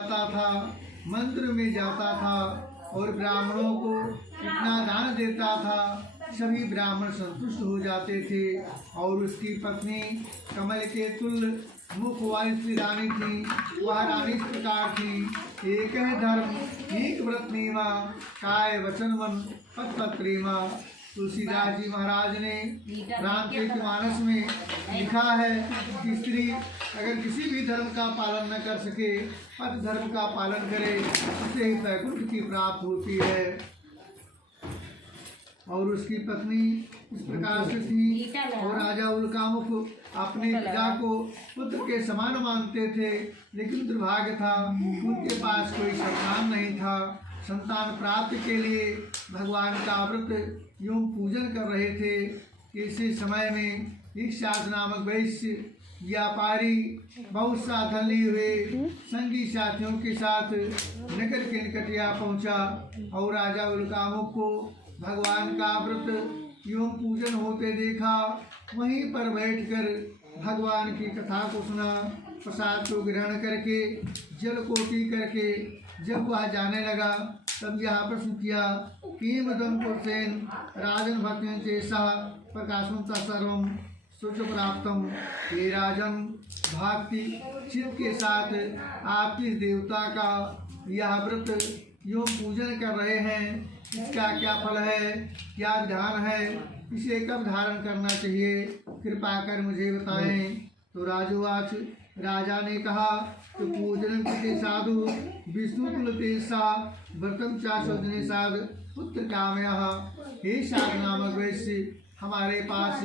जाता था, मंदिर में जाता था और ब्राह्मणों को इतना दान देता था, सभी ब्राह्मण संतुष्ट हो जाते थे। और उसकी पत्नी कमल के तुल्य मुख वाली रानी थी। वह रानी इस प्रकार थी, एक है धर्म, एक व्रत नियमा, काय वचन मन पद पद प्रेमा। तुलसीदास जी महाराज ने रामचरितमानस में लिखा है कि स्त्री अगर किसी भी धर्म का पालन न कर सके, पद धर्म का पालन करे, उसे ही वैकुंठ की प्राप्त होती है। और उसकी पत्नी इस प्रकार से थी। और राजा उल्कामुख अपने पिता को पुत्र के समान मानते थे, लेकिन दुर्भाग्य था उनके पास कोई संतान नहीं था। संतान प्राप्ति के लिए भगवान का व्रत एवं पूजन कर रहे थे। इसी समय में एक साथ नामक वैश्य व्यापारी बहुत साधन लिए हुए संगी साथियों के साथ नगर के निकट आ पहुंचा और राजा उल्कामुख को भगवान का व्रत एवं पूजन होते देखा। वहीं पर बैठकर भगवान की कथा को सुना, प्रसाद को ग्रहण करके जल को पी करके जब वह जाने लगा, तब यह प्रश्न किया कि मदन पुरुषेन राजन भक्ति चेषा प्रकाशंता सर्वम सुच प्राप्तम। हे राजन, भक्ति चित्त के साथ आप किस देवता का यह व्रत एवं पूजन कर रहे हैं, इसका क्या फल है, क्या विधान है, इसे कब धारण करना चाहिए, कृपा कर मुझे बताएं। तो राजोवाच, राजा ने कहा तो पूजन कृते साधु विष्णु तुलते सा व्रतम चाशोदने साध पुत्र कामयः। हे साधु नामक वैश्य, हमारे पास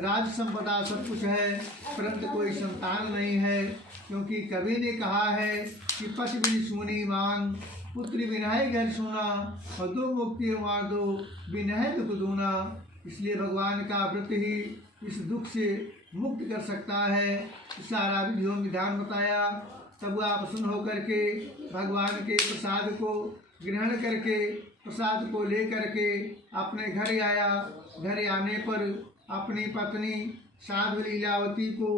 राज संपदा सब कुछ है, परंतु कोई संतान नहीं है, क्योंकि कवि ने कहा है कि पति बिन सूनी मांग, पुत्री बिन है घर सोना, और दो मुक्ति मार दो बिन है दुख दूना। इसलिए भगवान का व्रत ही इस दुख से मुक्त कर सकता है। सारा विधियों विधान बताया। तब वह प्रसन्न होकर के भगवान के प्रसाद को ग्रहण करके प्रसाद को ले करके अपने घर आया। घर आने पर अपनी पत्नी साध्वी लीलावती को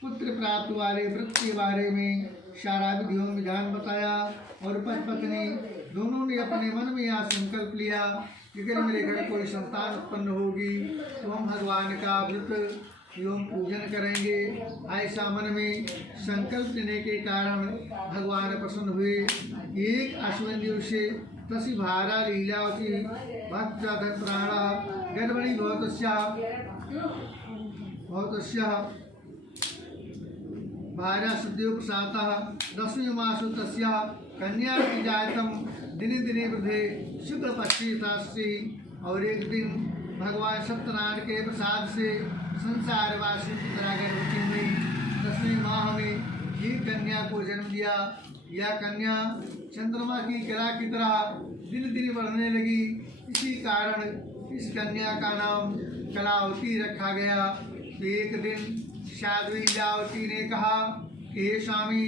पुत्र प्राप्त वाले व्रत के बारे में सारा विधियों विधान बताया। और पत्नी दोनों ने अपने मन में यह संकल्प लिया कि अगर मेरे घर कोई संतान उत्पन्न होगी तो हम भगवान का व्रत एवं पूजन करेंगे। ऐसा मन में संकल्प लेने के कारण भगवान प्रसन्न हुए। एक अश्विन दिवसे तसी भारा लीलावती भक्तधन प्राणा गड़बड़ी भवतस्या भार्या सद्यो प्रसातः दशमी मासु तस्या कन्या की जायतम दिने दिने वृद्धे शुक्ल पक्षी। और एक दिन भगवान सत्यनारायण के प्रसाद से संसारवासी पुत्रा गर्भवती हुई। 10वें माह में ये कन्या को जन्म दिया। यह कन्या चंद्रमा की कला की तरह दिन दिन बढ़ने लगी। इसी कारण इस कन्या का नाम कलावती रखा गया। तो एक दिन साध्वी लीलावती ने कहा कि हे स्वामी,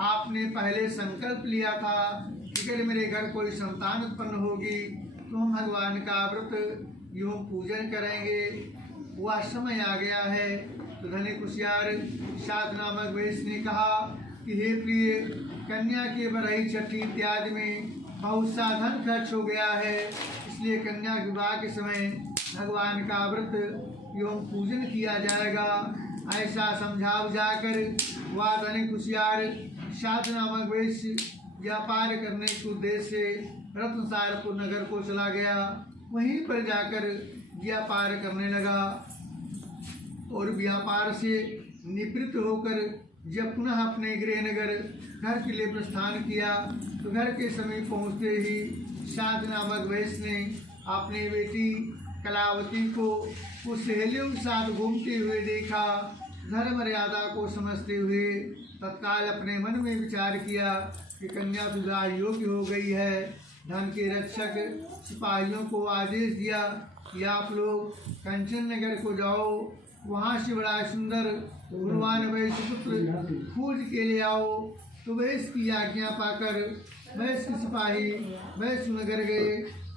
आपने पहले संकल्प लिया था कि अगर मेरे घर कोई संतान उत्पन्न होगी तो हम भगवान का व्रत एवं पूजन करेंगे। वह समय आ गया है। तो धनी कुशियार साध नामक वैश्य ने कहा कि हे प्रिय, कन्या के बरही छठी इत्यादि में बहुत सा धन खर्च हो गया है, इसलिए कन्या विवाह के समय भगवान का व्रत एवं पूजन किया जाएगा। ऐसा समझा बुझाकर वह धनी कुशियार साध नामक वैश्य व्यापार करने के उद्देश्य से रत्नसारपुर नगर को चला गया। वहीं पर जाकर व्यापार करने लगा और व्यापार से निवृत्त होकर जब पुनः अपने गृह नगर घर के लिए प्रस्थान किया तो घर के समीप पहुँचते ही साध नामक वैश्य ने अपनी बेटी कलावती को उस सहेलियों के साथ घूमते हुए देखा। धर्म मर्यादा को समझते हुए तत्काल अपने मन में विचार किया कि कन्या विवाह योग्य हो गई है। धन के रक्षक सिपाहियों को आदेश दिया कि आप लोग कंचन नगर को जाओ, वहाँ से बड़ा सुंदर गुणवान वैश्य पुत्र खोज के ले आओ। तो वैश्य की आज्ञा पाकर वैश्य सिपाही वैश्य नगर गए।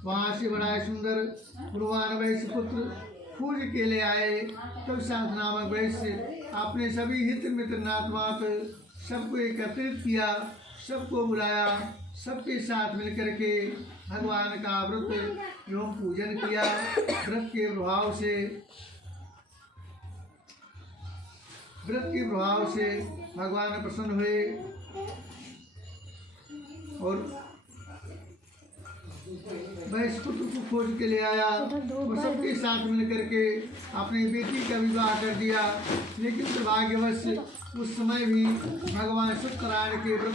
वहाँ से बड़ा सुंदर गुणवान वैश्य पुत्र खोज के ले आए। तब साध नामक वैश्य अपने सभी हित मित्र नाथ सबको एकत्रित किया। सबको बुलाया, सबके साथ मिलकर के भगवान का व्रत एवं पूजन किया। व्रत के प्रभाव से भगवान प्रसन्न हुए और वह इस पुत्र को खोज के ले आया और सबके साथ मिलकर के अपनी बेटी का विवाह कर दिया। लेकिन दुर्भाग्यवश उस समय भी भगवान सत्यनारायण के व्रत